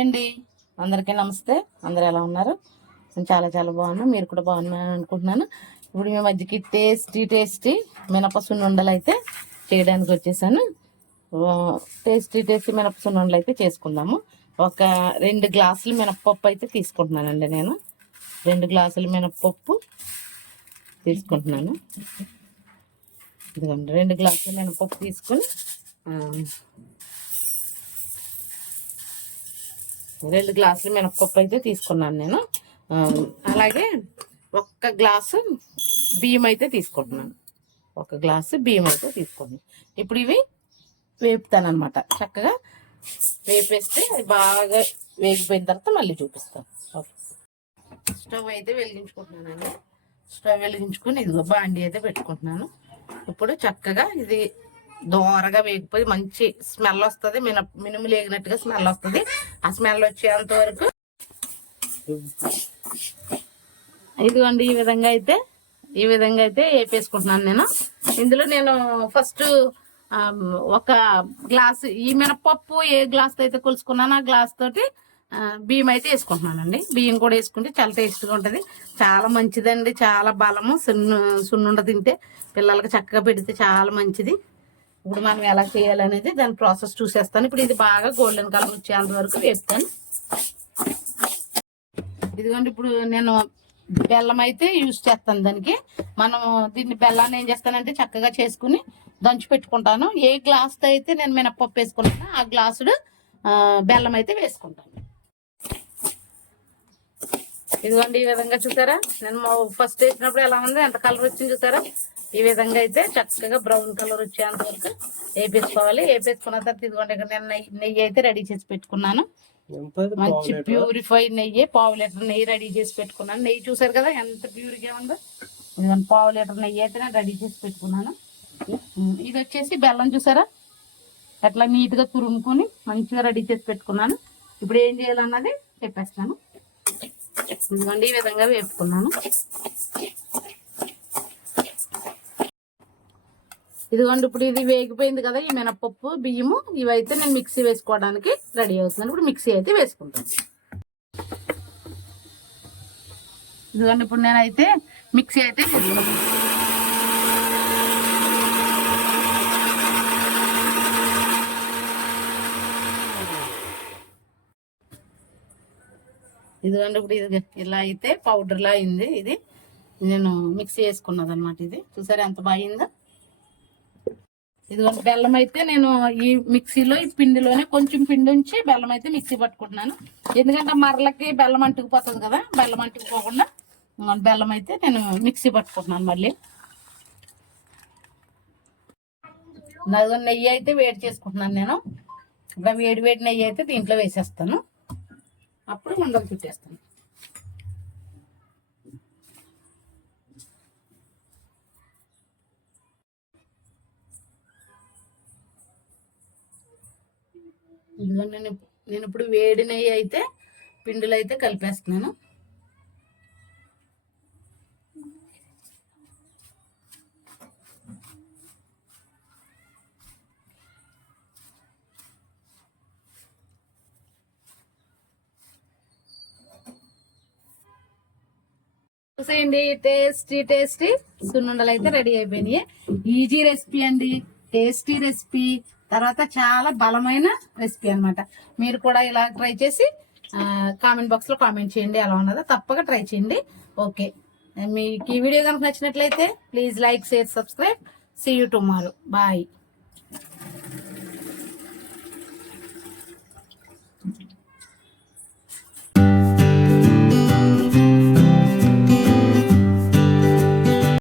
Hi అండి, అందరికీ నమస్తే. అందరు ఎలా ఉన్నారు? నేను చాలా చాలా బాగున్నాను, మీరు కూడా బాగున్నాను అనుకుంటున్నాను. ఇప్పుడు మీ మధ్యకి టేస్టీ మినప సున్నుండలు అయితే చేయడానికి వచ్చేసాను. టేస్టీ మినప సున్నుండలు అయితే చేసుకుందాము. ఒక 2 గ్లాసులు మినపప్పు అయితే తీసుకుంటున్నానండి. నేను 2 గ్లాసులు మినపప్పు తీసుకుంటున్నాను. ఇదిగోండి, 2 గ్లాసులు మినపప్పు తీసుకొని 2 గ్లాసులు మినపప్పు అయితే తీసుకున్నాను నేను. అలాగే 1 గ్లాసు బియ్యం అయితే తీసుకుంటున్నాను. 1 గ్లాసు బియ్యం అయితే తీసుకుంటున్నాను. ఇప్పుడు ఇవి వేపుతాను అనమాట. చక్కగా వేపేస్తే అది బాగా వేగిపోయిన తర్వాత మళ్ళీ చూపిస్తాను. ఓకే, స్టవ్ అయితే వెలిగించుకుంటున్నానండి. స్టవ్ వెలిగించుకొని ఇదిగో బాండి అయితే పెట్టుకుంటున్నాను. ఇప్పుడు చక్కగా ఇది దోరగా వేగిపోయి మంచి స్మెల్ వస్తుంది. మినుము లేగినట్టుగా స్మెల్ వస్తుంది. ఆ స్మెల్ వచ్చేంత వరకు ఇదిగోండి ఈ విధంగా అయితే వేపేసుకుంటున్నాను నేను. ఇందులో నేను ఫస్ట్ 1 గ్లాసు ఈ మినపప్పు ఏ గ్లాస్ అయితే కొలుసుకున్నాను ఆ గ్లాస్ తోటి బియ్యం అయితే వేసుకుంటున్నానండి. బియ్యం కూడా వేసుకుంటే చాలా టేస్ట్గా ఉంటుంది. చాలా మంచిదండి, చాలా బలము. సున్నుండ తింటే పిల్లలకి చక్కగా పెడితే చాలా మంచిది. ఇప్పుడు మనం ఎలా చేయాలనేది దాని ప్రాసెస్ చూసేస్తాను. ఇప్పుడు ఇది బాగా గోల్డెన్ కలర్ వచ్చేంత వరకు వేస్తాను. ఇదిగోండి, ఇప్పుడు నేను బెల్లం అయితే యూజ్ చేస్తాను దానికి. మనం దీన్ని బెల్లాన్ని ఏం చేస్తానంటే చక్కగా చేసుకుని దంచి పెట్టుకుంటాను. ఏ గ్లాస్తో అయితే నేను మినపప్పు వేసుకుంటాను ఆ గ్లాసుడు బెల్లం అయితే వేసుకుంటాను. ఇదిగోండి ఈ విధంగా చూసారా, నేను ఫస్ట్ వేసినప్పుడు ఎలా ఉంది, ఎంత కలర్ వచ్చింది చూసారా. ఈ విధంగా అయితే చక్కగా బ్రౌన్ కలర్ వచ్చేంత వరకు వేపేసుకోవాలి. వేపేసుకున్న తర్వాత ఇదిగోండి ఇక్కడ నేను నెయ్యి అయితే రెడీ చేసి పెట్టుకున్నాను. మంచి ప్యూరిఫైడ్ నెయ్యి, 1/2 లీటర్ నెయ్యి రెడీ చేసి పెట్టుకున్నాను. నెయ్యి చూసారు కదా ఎంత ప్యూరిగా ఉందో. ఇదిగోండి 1/2 లీటర్ నెయ్యి అయితే నేను రెడీ చేసి పెట్టుకున్నాను. ఇది వచ్చేసి బెల్లం చూసారా, అట్లా నీట్గా తురుముకొని మంచిగా రెడీ చేసి పెట్టుకున్నాను. ఇప్పుడు ఏం చేయాలన్నది చెప్పేస్తాను. ఇదిగోండి ఈ విధంగా వేపుకున్నాను. ఇదిగోండి ఇప్పుడు ఇది వేగిపోయింది కదా, ఈ మినపప్పు బియ్యము ఇవైతే నేను మిక్సీ వేసుకోవడానికి రెడీ అవుతున్నాను. ఇప్పుడు మిక్సీ అయితే వేసుకుంటాను. ఇదిగోండి ఇప్పుడు నేనైతే మిక్సీ అయితే వేసుకుంటాను. ఇదిగోండి ఇప్పుడు ఇది ఇలా అయితే పౌడర్లా అయింది. ఇది నేను మిక్సీ వేసుకున్నది అనమాట. ఇది చూసారా ఎంత బాగుందో. ఇదిగోండి బెల్లం అయితే నేను ఈ మిక్సీలో ఈ పిండిలోనే కొంచెం పిండి ఉంచి బెల్లం అయితే మిక్సీ పట్టుకుంటున్నాను. ఎందుకంటే మరలకి బెల్లం అంటుకుపోతుంది కదా, బెల్లం అంటుకుపోకుండా బెల్లం అయితే నేను మిక్సీ పట్టుకుంటున్నాను. మళ్ళీ నెయ్యి అయితే వేడి చేసుకుంటున్నాను నేను. ఇంకా వేడి నెయ్యి అయితే దీంట్లో వేసేస్తాను. అప్పుడు ఉండలు చుట్టేస్తాను. ఇదిగోండి నేను ఇప్పుడు వేడి నెయ్యి అయితే పిండిలో అయితే కలిపేస్తున్నాను. చూసేయండి, టేస్టీ సున్నుండలు అయితే రెడీ అయిపోయినాయి. ఈజీ రెసిపీ అండి, టేస్టీ రెసిపీ, తర్వాత చాలా బలమైన రెసిపీ అనమాట. మీరు కూడా ఇలా ట్రై చేసి కామెంట్ బాక్స్ లో కామెంట్ చేయండి ఎలా ఉన్నదో. తప్పక ట్రై చేయండి. ఓకే, మీకు ఈ వీడియో కనుక నచ్చినట్లయితే please like, share, subscribe. See you tomorrow. Bye.